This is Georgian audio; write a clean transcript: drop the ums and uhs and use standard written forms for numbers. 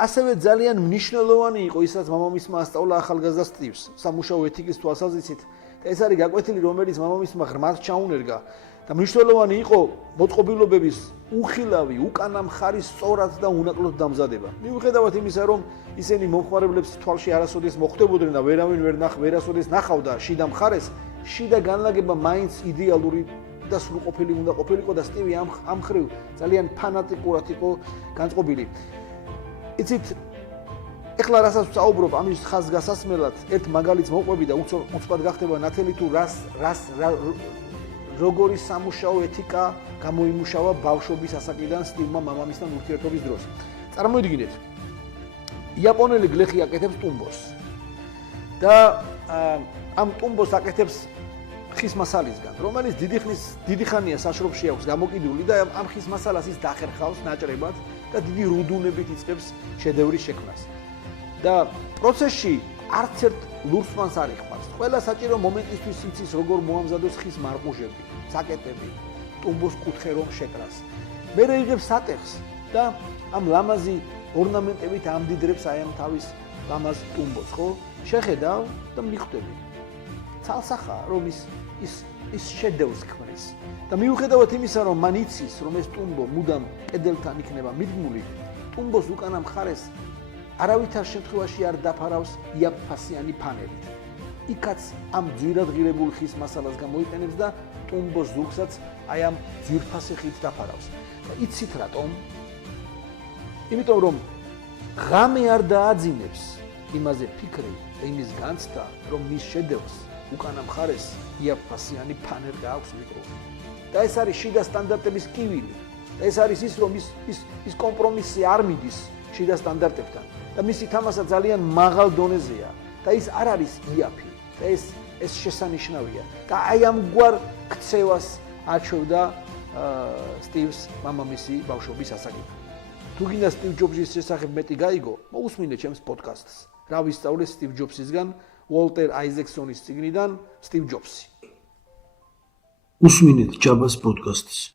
ასევე ძალიან მნიშვნელოვანი იყო ის, რაც მამამისმა ასწავლა ახალგაზრდა სტივს, სამუშაო ეთიკის თვალსაზრისით. ეს არის გაკვეთილი, რომელიც მამამისმა ღრმად ჩაუნერგა და მნიშვნელოვანი იყო მოწყობილობების უხილავი, უკანა მხარის სწორად და უნაკლოდ დამზადება. მიუხედავად იმისა, რომ ისინი მომხმარებლებს თვალში არასოდეს მოხვდებოდნენ და ვერავინ ვერასოდეს ნახავდა შიდა მხარეს, შიდა განლაგება მაინც იდეალური და სრულყოფილი უნდა ყოფილიყო და სტივი ამ ხრივ ძალიან ფანატიკურად იყო განწყობილი. იცით, ეხლა რასაც ვსაუბრობ ამის ხაზგასასმელად, ერთ მაგალითს მოვყვები და უცბად გახდება ნათელი თუ როგორი სამუშაო ეთიკა გამოიმუშავა ბავშვობის ასაკიდან სტივმა მამამისთან ურთიერთობის დროს. წარმოიდგინეთ, იაპონელი გლეხი აკეთებს ტუმბოს და ამ ტუმბოს აკეთებს ხის მასალისგან, რომელიც დიდი ხანია საშრობში აქვს გამოკიდული და ამ ხის მასალას ის დახერხავს ნაჭრებად და დიდი რუდუნებით იწყებს შედევრის შექმნას. და პროცესში არც ერთ ლურსმანს არ იხმარს. ყველა საჭირო მომენტისთვის იცის, როგორ მოამზადოს ხის მარყუჟები, საკეტები, ტუმბოს კუთხე რომ შეკრას. მერე იღებს სატეხს და ამ ლამაზი ორნამენტებით ამდიდრებს აი ამ თავის ლამაზ ტუმბოს, ხო? შეხედავ და მიხვდები. ცალსახაა, რომ ის შედევრს ქმნის. და მიუხედავად იმისა, რომ მან იცის, რომ ეს ტუმბო მუდამ კედელთან იქნება მიდგმული, ტუმბოს უკანა მხარეს არავითარ შემთხვევაში არ დაფარავს იაფფასიანი ფანერით. იქაც ამ ძვირადღირებულ ხის მასალას გამოიყენებს და ტუმბოს ზურგსაც აი ამ ძვირფასი ხით დაფარავს. და იცით რატომ? იმიტომ რომ ღამე არ დააძინებს იმაზე ფიქრი და იმის განცდა, რომ მის შედევრს უკანა მხარეს იაფფასიანი ფანერი გააქვს მიკროფონი. და ეს არის შიდა სტანდარტების კივილი. და ეს არის ის, რომ ის კომპრომისი არ მიდის შიდა სტანდარტებთან. და მისი თამასა ძალიან მაღალ დონეზეა და ის არ არის იაფი და ეს შესანიშნავია და აი ამგვარ ქცევას აჩვევდა სტივს მამამისი ბავშვობის ასაკიდან. თუ გინდა სტივ ჯობსის შესახებ მეტი გაიგო, მოусმინე ჩემს პოდკასტს. რა ვისწავლე სტივ ჯობსისგან, უოლტერ აიზექსონის წიგნიდან სტივ ჯობსი. უსმინეთ ჯაბას პოდკასტს.